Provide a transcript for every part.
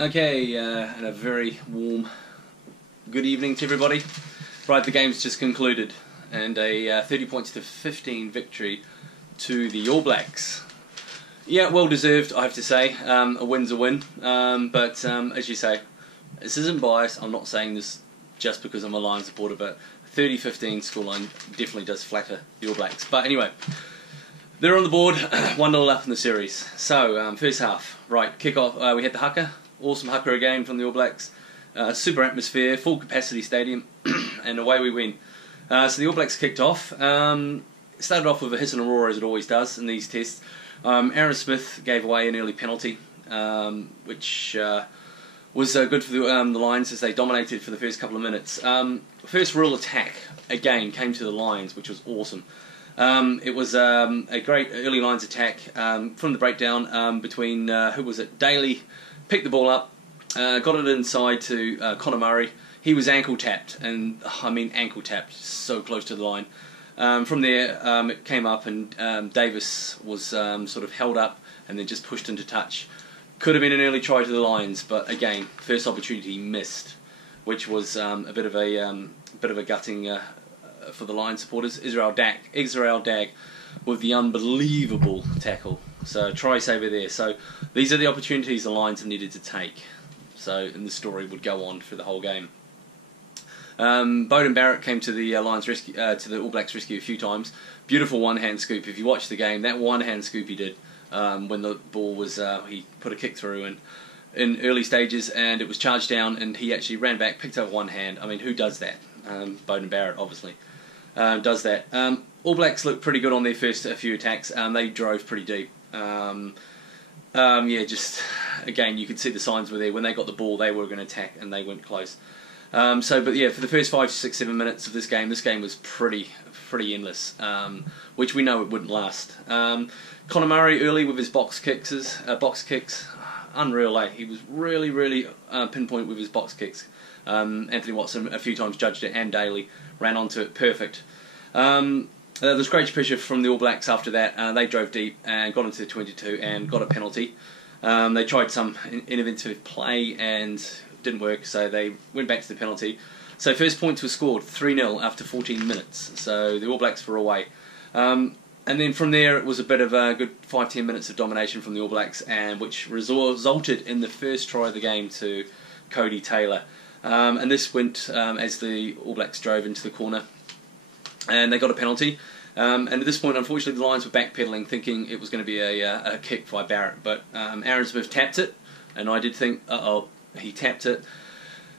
Okay, and a very warm good evening to everybody. Right, the game's just concluded, and a 30 points to 15 victory to the All Blacks. Yeah, well deserved, I have to say. A win's a win, but as you say, this isn't biased. I'm not saying this just because I'm a Lions supporter, but 30-15 scoreline definitely does flatter the All Blacks. But anyway, they're on the board, 1-0 up in the series. So, first half, right, kick-off, we had the haka. Awesome haka again from the All Blacks. Super atmosphere, full capacity stadium, and away we went. So the All Blacks kicked off. Started off with a hiss and a roar, as it always does in these tests. Aaron Smith gave away an early penalty, which was good for the Lions as they dominated for the first couple of minutes. First real attack, again, came to the Lions, which was awesome. It was a great early Lions attack from the breakdown between, who was it, Daly. Picked the ball up, got it inside to Conor Murray. He was ankle tapped, and I mean ankle tapped, so close to the line. From there, it came up, and Davis was sort of held up and then just pushed into touch. Could have been an early try to the Lions, but again, first opportunity missed, which was a bit of a gutting for the Lions supporters. Israel Dag with the unbelievable tackle. So try saver there. So these are the opportunities the Lions have needed to take. So and the story would go on for the whole game. Beauden Barrett came to the Lions rescue, to the All Blacks rescue a few times. Beautiful one-hand scoop. If you watch the game, that one-hand scoop he did when the ball was he put a kick through and in early stages, and it was charged down, and he actually ran back, picked up one hand. I mean, who does that? Beauden Barrett, obviously, does that. All Blacks looked pretty good on their first few attacks. They drove pretty deep. Yeah, just again, you could see the signs were there. When they got the ball, they were going to attack, and they went close. But yeah, for the first 5, 6, 7 minutes of this game was pretty endless, which we know it wouldn't last. Conor Murray early with his box kicks, unreal. He was really pinpoint with his box kicks. Anthony Watson a few times judged it, and Daly ran onto it, perfect. There was great pressure from the All Blacks after that. They drove deep and got into the 22 and got a penalty. They tried some innovative play and didn't work, so they went back to the penalty. So first points were scored, 3-0 after 14 minutes. So the All Blacks were away. And then from there it was a bit of a good 5-10 minutes of domination from the All Blacks, and which resulted in the first try of the game to Cody Taylor. And this went as the All Blacks drove into the corner, and they got a penalty. And at this point, unfortunately, the Lions were backpedaling, thinking it was going to be a kick by Barrett. But Aaron Smith tapped it, and I did think, uh-oh, he tapped it.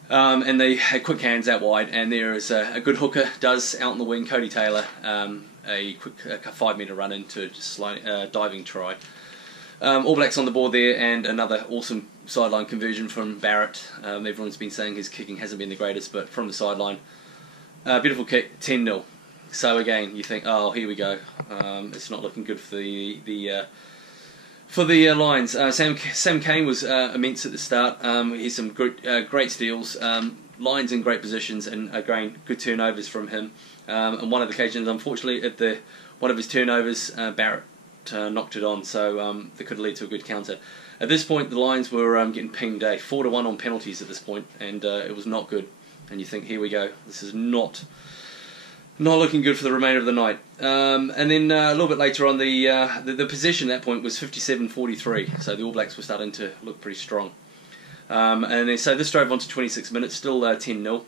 And they had quick hands out wide, and there is a good hooker, does out in the wing, Cody Taylor, a quick 5-metre run into just diving try. All Blacks on the board there, and another awesome sideline conversion from Barrett. Everyone's been saying his kicking hasn't been the greatest, but from the sideline, beautiful kick, 10-0. So again, you think, oh, here we go. It's not looking good for the Lions. Sam Cane was immense at the start. He had some great steals. Lions in great positions, and again, good turnovers from him. On one of the occasions, unfortunately, at one of his turnovers, Barrett knocked it on, so that could lead to a good counter. At this point, the Lions were getting pinged 4-1 on penalties at this point, and it was not good. And you think, here we go. This is not looking good for the remainder of the night. And then a little bit later on, the possession at that point was 57-43, so the All Blacks were starting to look pretty strong. And then, so this drove on to 26 minutes, still 10-0.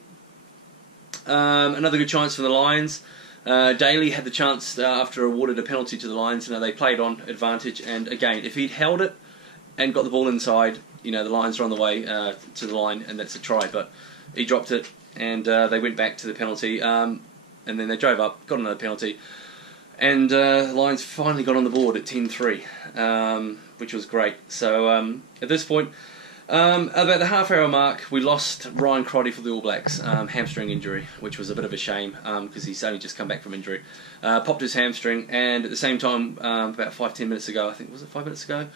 Another good chance for the Lions. Daly had the chance after awarded a penalty to the Lions. They played on advantage, and again, if he'd held it and got the ball inside, the Lions are on the way to the line, and that's a try. But he dropped it, and they went back to the penalty. And then they drove up, got another penalty, and Lions finally got on the board at 10-3, which was great. So at this point, about the half-hour mark, we lost Ryan Crotty for the All Blacks, hamstring injury, which was a bit of a shame because he's only just come back from injury. Popped his hamstring, and at the same time, about 5-10 minutes ago, I think, was it 5 minutes ago,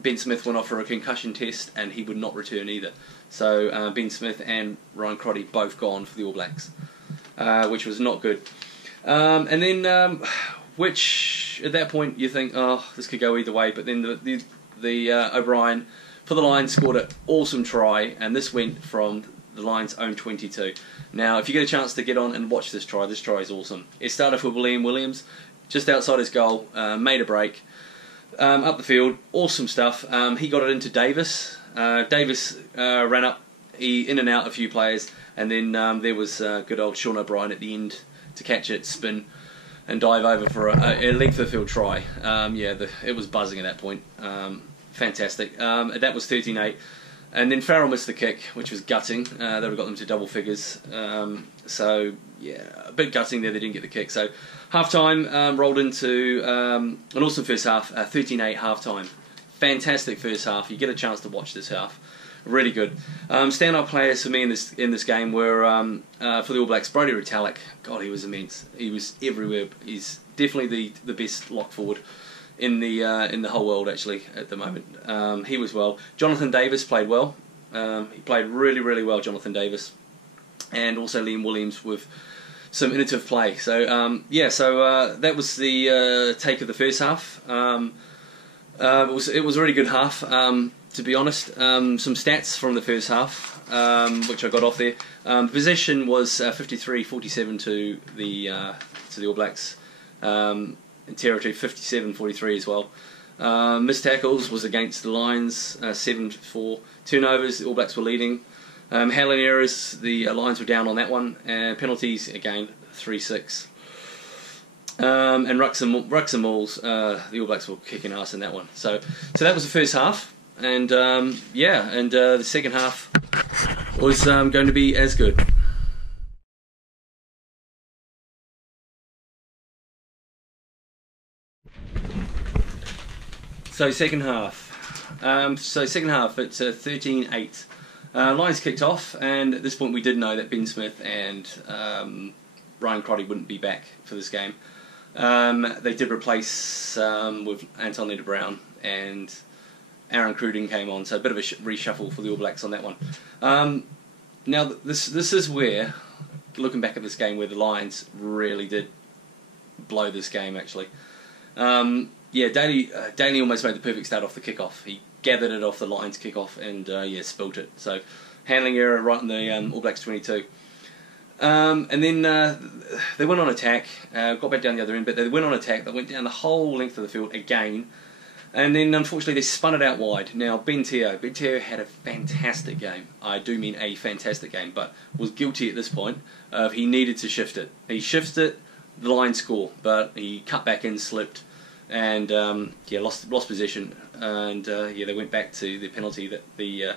Ben Smith went off for a concussion test, and he would not return either. So Ben Smith and Ryan Crotty both gone for the All Blacks. Which was not good. And then, which at that point you think, oh, this could go either way. But then the O'Brien for the Lions, scored an awesome try, and this went from the Lions' own 22. Now, if you get a chance to get on and watch this try is awesome. It started off with Liam Williams, just outside his goal, made a break, up the field, awesome stuff. He got it into Davis. Davis ran up, in and out a few players, and then there was good old Sean O'Brien at the end to catch it, spin, and dive over for a length of field try. It was buzzing at that point. Fantastic. That was 13-8. And then Farrell missed the kick, which was gutting. That would have got them to double figures. So, yeah, a bit gutting there. They didn't get the kick. So, half-time rolled into an awesome first half, 13-8 half-time. Fantastic first half. You get a chance to watch this half. Really good. Standout players for me in this game were, for the All Blacks, Brodie Retallick. God, he was immense. He was everywhere. He's definitely the best lock forward in the whole world, actually, at the moment. He was well. Jonathan Davis played well. He played really, really well, Jonathan Davis. And also Liam Williams with some innovative play. So, that was the take of the first half. It was a really good half, to be honest. Some stats from the first half, which I got off there. Possession was 53-47 to the All Blacks. In territory, 57-43 as well. Missed tackles was against the Lions, 7-4. Turnovers, the All Blacks were leading. Handling errors, the Lions were down on that one. And penalties, again, 3-6. And rucks and mauls, the All Blacks were kicking ass in that one. So that was the first half. And the second half was going to be as good. So second half. It's 13-8. Lions kicked off, and at this point we did know that Ben Smith and Ryan Crotty wouldn't be back for this game. They did replace with Anton Lienert-Brown, and Aaron Cruden came on, so a bit of a reshuffle for the All Blacks on that one. Now this is where, looking back at this game, where the Lions really did blow this game, actually. Daly almost made the perfect start off the kickoff. He gathered it off the Lions kickoff and spilt it. So handling error right in the All Blacks 22. And then they went on attack, got back down the other end, but they went on attack. They went down the whole length of the field again. And then unfortunately they spun it out wide. Now Ben Teo had a fantastic game. I do mean a fantastic game, but was guilty at this point of he needed to shift it. He shifted it, the Lions score, but he cut back in, slipped, and lost possession, and they went back to the penalty that the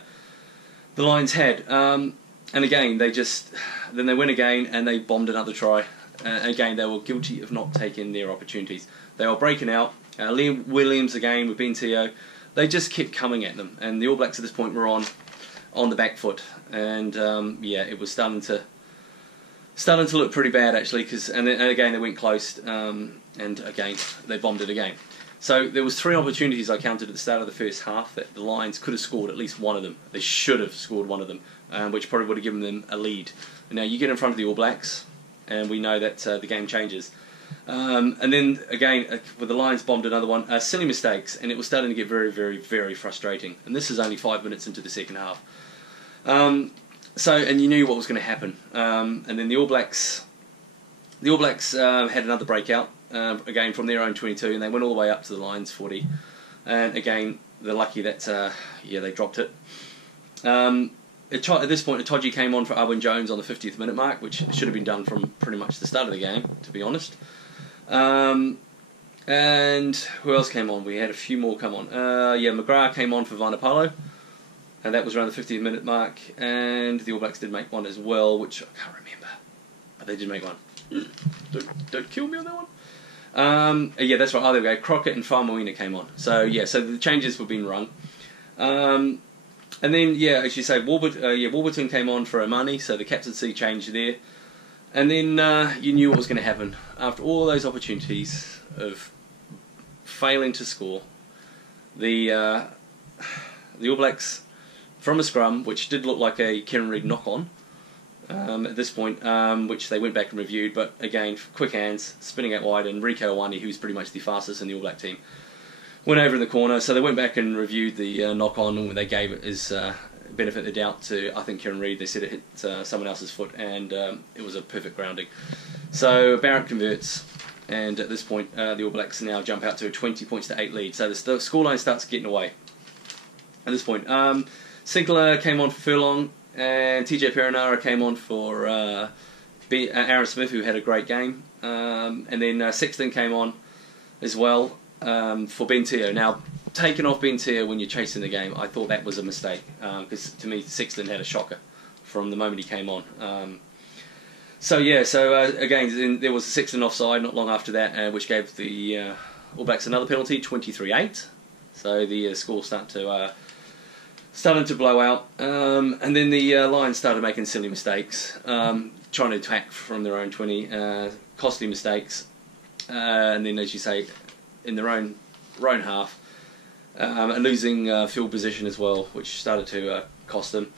Lions had, and again then they went again and they bombed another try. Again, they were guilty of not taking their opportunities. They were breaking out. Liam Williams again with Ben Teo, they just kept coming at them, and the All Blacks at this point were on the back foot, and it was starting to look pretty bad, actually, and again they went close, and again they bombed it again. So there was 3 opportunities I counted at the start of the first half that the Lions could have scored at least one of them. They should have scored one of them, which probably would have given them a lead. And now you get in front of the All Blacks, and we know that the game changes. And then again, with the Lions bombed another one, silly mistakes, and it was starting to get very, very, very frustrating. And this is only 5 minutes into the second half. And you knew what was going to happen. And then the All Blacks had another breakout, again from their own 22, and they went all the way up to the Lions 40. And again, they're lucky that they dropped it. At this point, Itoje came on for Owen Jones on the 50th minute mark, which should have been done from pretty much the start of the game, to be honest. And who else came on? We had a few more come on. McGrath came on for Vunipola, and that was around the 50th minute mark. And the All Blacks did make one as well, which I can't remember, but they did make one. Don't kill me on that one. That's right. Oh, there we go. Crockett and Faumuina came on. So the changes were being rung. And then, as you say, Warburton came on for Omani, so the captaincy changed there. And then you knew what was going to happen. After all those opportunities of failing to score, the All Blacks, from a scrum, which did look like a Kieran Reid knock-on at this point, which they went back and reviewed, but again, quick hands, spinning out wide, and Rieko Ioane, who's pretty much the fastest in the All Black team, went over in the corner. So they went back and reviewed the knock-on, and they gave it as benefit of the doubt to, I think, Kieran Reid. They said it hit someone else's foot, and it was a perfect grounding. So Barrett converts, and at this point the All Blacks now jump out to a 20 points to 8 lead. So the scoreline starts getting away. At this point, Sinclair came on for Furlong, and TJ Perenara came on for Aaron Smith, who had a great game, and then Sexton came on as well for Ben Teo. Now, taking off Ben Teo when you're chasing the game, I thought that was a mistake, because to me Sexton had a shocker from the moment he came on. Again, there was a Sexton offside not long after that, which gave the All Blacks another penalty, 23-8. So the score started to blow out, and then the Lions started making silly mistakes, trying to attack from their own 20, costly mistakes, and then, as you say, in their own half, and losing field position as well, which started to cost them.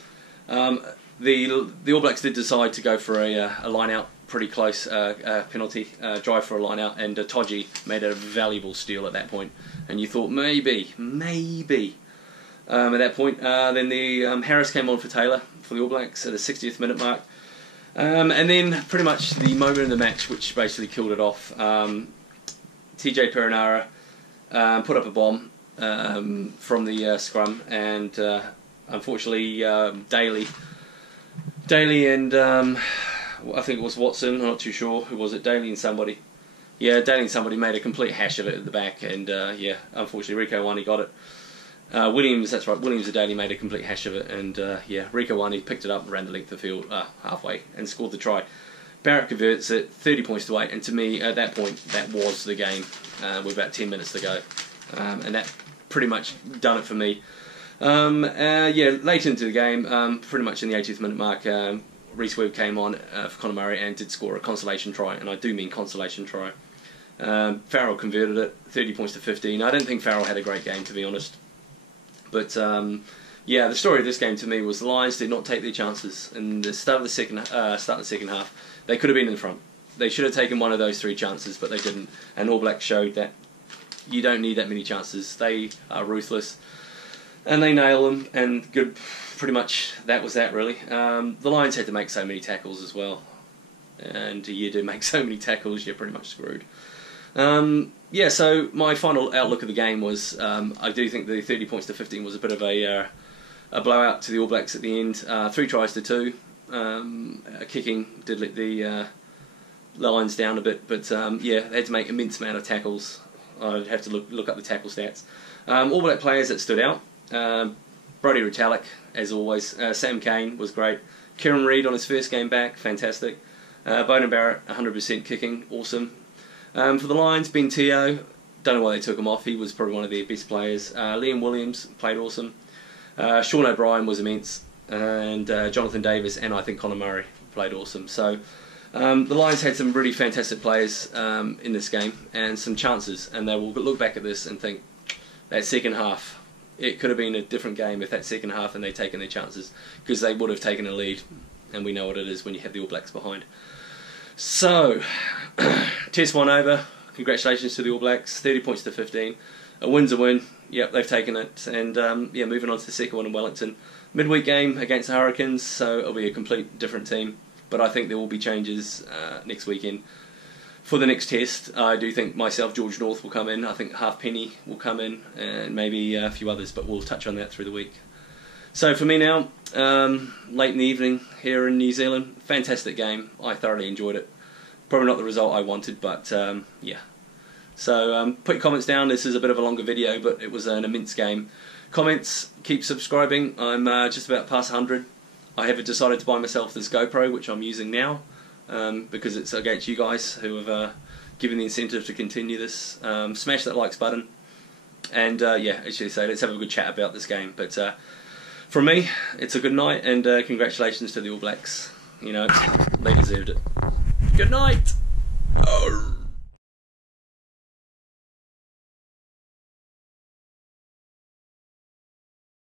The All Blacks did decide to go for a line-out, pretty close penalty, drive for a line-out, and Todgy made a valuable steal at that point, and you thought maybe, at that point. Then the Harris came on for Taylor for the All Blacks at the 60th minute mark. And then pretty much the moment in the match which basically killed it off, TJ Perenara put up a bomb from the scrum, and unfortunately Daly and I think it was Watson, I'm not too sure, who was it, Daly and somebody. Yeah, Daly and somebody made a complete hash of it at the back, and unfortunately Rieko Ioane got it. Williams, that's right, Williams and Daly made a complete hash of it, and Rieko Ioane picked it up and ran the length of the field halfway and scored the try. Barrett converts it, 30 points to 8, and to me, at that point, that was the game with about 10 minutes to go. And that pretty much done it for me. Late into the game, pretty much in the 80th minute mark, Rhys Webb came on for Conor Murray and did score a consolation try, and I do mean consolation try. Farrell converted it, 30 points to 15. I don't think Farrell had a great game, to be honest. But the story of this game to me was the Lions did not take their chances. In the start of the second half, they could have been in front. They should have taken one of those 3 chances, but they didn't. And All Blacks showed that you don't need that many chances. They are ruthless, and they nail them. And good, pretty much that was that really. The Lions had to make so many tackles as well, and you do make so many tackles, you're pretty much screwed. So my final outlook of the game was, I do think the 30 points to 15 was a bit of a blowout to the All Blacks at the end. 3 tries to 2. Kicking did let the Lions down a bit, but they had to make an immense amount of tackles. I'd have to look up the tackle stats. All Black players that stood out: Brodie Retallick, as always. Sam Cane was great. Kieran Reid on his first game back, fantastic. Beauden Barrett, 100% kicking, awesome. For the Lions, Ben Teo, don't know why they took him off. He was probably one of their best players. Liam Williams played awesome. Sean O'Brien was immense, and Jonathan Davis and I think Conor Murray played awesome. So the Lions had some really fantastic players in this game and some chances, and they will look back at this and think that second half, it could have been a different game if that second half and they'd taken their chances, because they would have taken a lead, and we know what it is when you have the All Blacks behind. So, Test 1 over. Congratulations to the All Blacks. 30 points to 15. A win's a win. Yep, they've taken it. And moving on to the second one in Wellington. Midweek game against the Hurricanes, so it'll be a complete different team. But I think there will be changes next weekend. For the next test, I do think myself, George North will come in. I think Halfpenny will come in, and maybe a few others, but we'll touch on that through the week. So for me now, late in the evening here in New Zealand, fantastic game. I thoroughly enjoyed it. Probably not the result I wanted, but yeah. So put your comments down. This is a bit of a longer video, but it was an immense game. Comments, keep subscribing. I'm just about past 100. I have decided to buy myself this GoPro, which I'm using now, because it's against you guys who have given the incentive to continue this. Smash that likes button. And as you say, let's have a good chat about this game. But from me, it's a good night, and congratulations to the All Blacks. You know, they deserved it. Good night! Oh.